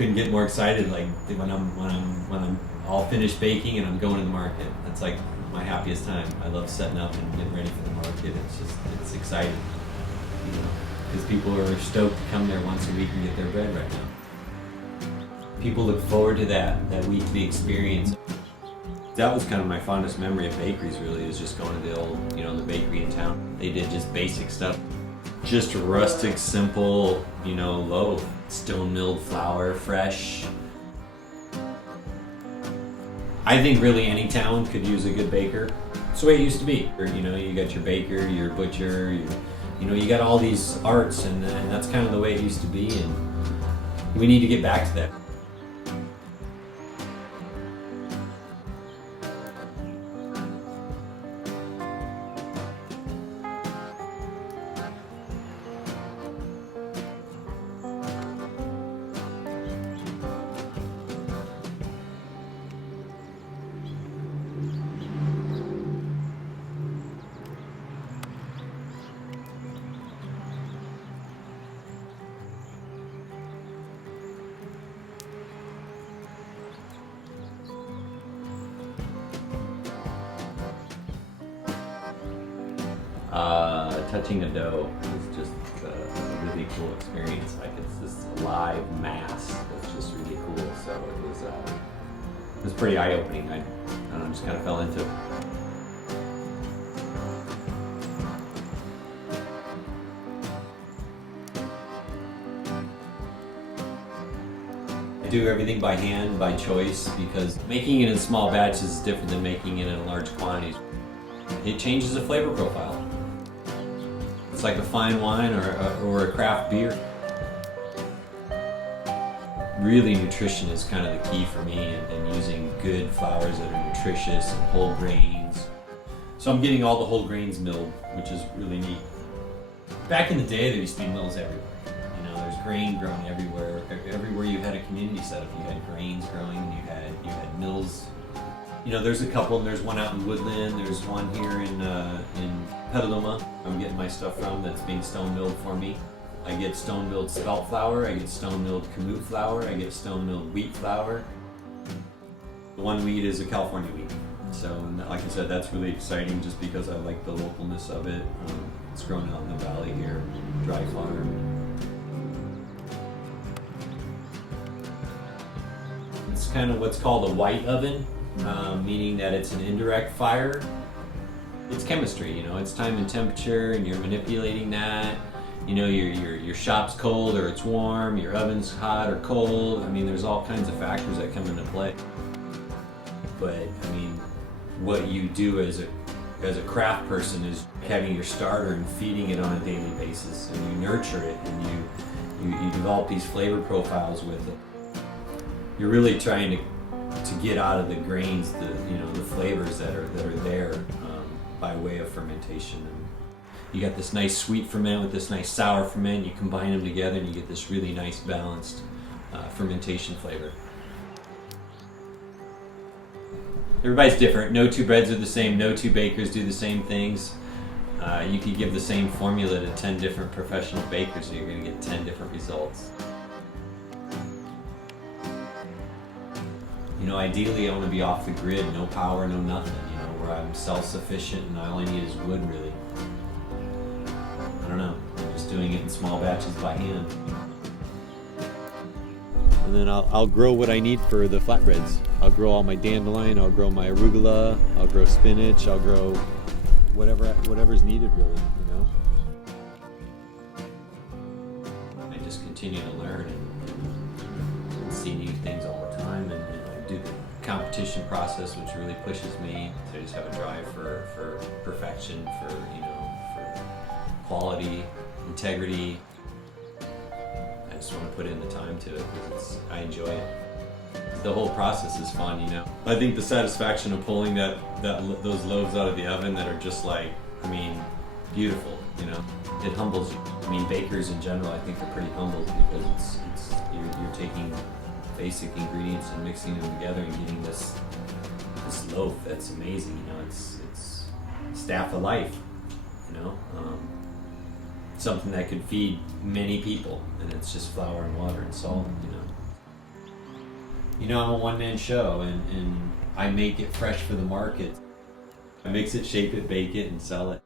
couldn't get more excited. Like when I'm all finished baking and I'm going to the market. That's like my happiest time. I love setting up and getting ready for the market. It's exciting, you know, because people are stoked to come there once a week and get their bread right now. People look forward to that weekly experience. That was kind of my fondest memory of bakeries, really, is just going to the old, you know, the bakery in town. They did just basic stuff. Just rustic, simple, you know, loaf. Stone milled flour, fresh. I think really any town could use a good baker. It's the way it used to be. You know, you got your baker, your butcher, you know, you got all these arts, and that's kind of the way it used to be, and we need to get back to that. Touching a dough is just a really cool experience. Like, it's this live mass that's just really cool. So it was pretty eye-opening. I don't know, just kind of fell into it. I do everything by hand, by choice, because making it in small batches is different than making it in large quantities. It changes the flavor profile. It's like a fine wine or a craft beer. Really, nutrition is kind of the key for me, and using good flours that are nutritious and whole grains. So I'm getting all the whole grains milled, which is really neat. Back in the day, there used to be mills everywhere. You know, there's grain growing everywhere. Everywhere you had a community setup, you had grains growing, you had mills. You know, there's a couple, and there's one out in Woodland, there's one here in Petaluma I'm getting my stuff from that's being stone milled for me. I get stone milled spelt flour, I get stone milled kamut flour, I get stone milled wheat flour. The one wheat is a California wheat. So, like I said, that's really exciting just because I like the localness of it. It's grown out in the valley here, dry farm. It's kind of what's called a white oven. Meaning that it's an indirect fire. It's chemistry, you know, it's time and temperature, and you're manipulating that. You know, your shop's cold or it's warm, your oven's hot or cold. I mean, there's all kinds of factors that come into play. But I mean, what you do as a craft person is having your starter and feeding it on a daily basis, and you nurture it, and you develop these flavor profiles with it. You're really trying to get out of the grains, the flavors that are there by way of fermentation. And you got this nice sweet ferment with this nice sour ferment. You combine them together, and you get this really nice balanced fermentation flavor. Everybody's different. No two breads are the same. No two bakers do the same things. You could give the same formula to 10 different professional bakers, and you're going to get 10 different results. You know, ideally I want to be off the grid, no power, no nothing, you know, where I'm self-sufficient and all I need is wood, really. I don't know, I'm just doing it in small batches by hand. And then I'll grow what I need for the flatbreads. I'll grow all my dandelion, I'll grow my arugula, I'll grow spinach, I'll grow whatever's needed, really, you know. I just continue to learn and see new things all the time, and do the competition process, which really pushes me. I just have a drive for perfection, for quality, integrity. I just want to put in the time to it because I enjoy it. The whole process is fun, you know. I think the satisfaction of pulling those loaves out of the oven that are just like, I mean, beautiful, you know. It humbles you. I mean, bakers in general, I think, are pretty humbled because you're taking basic ingredients and mixing them together and getting this loaf that's amazing. You know, it's staff of life. You know, something that could feed many people, and it's just flour and water and salt. You know. You know, I'm a one-man show, and I make it fresh for the market. I mix it, shape it, bake it, and sell it.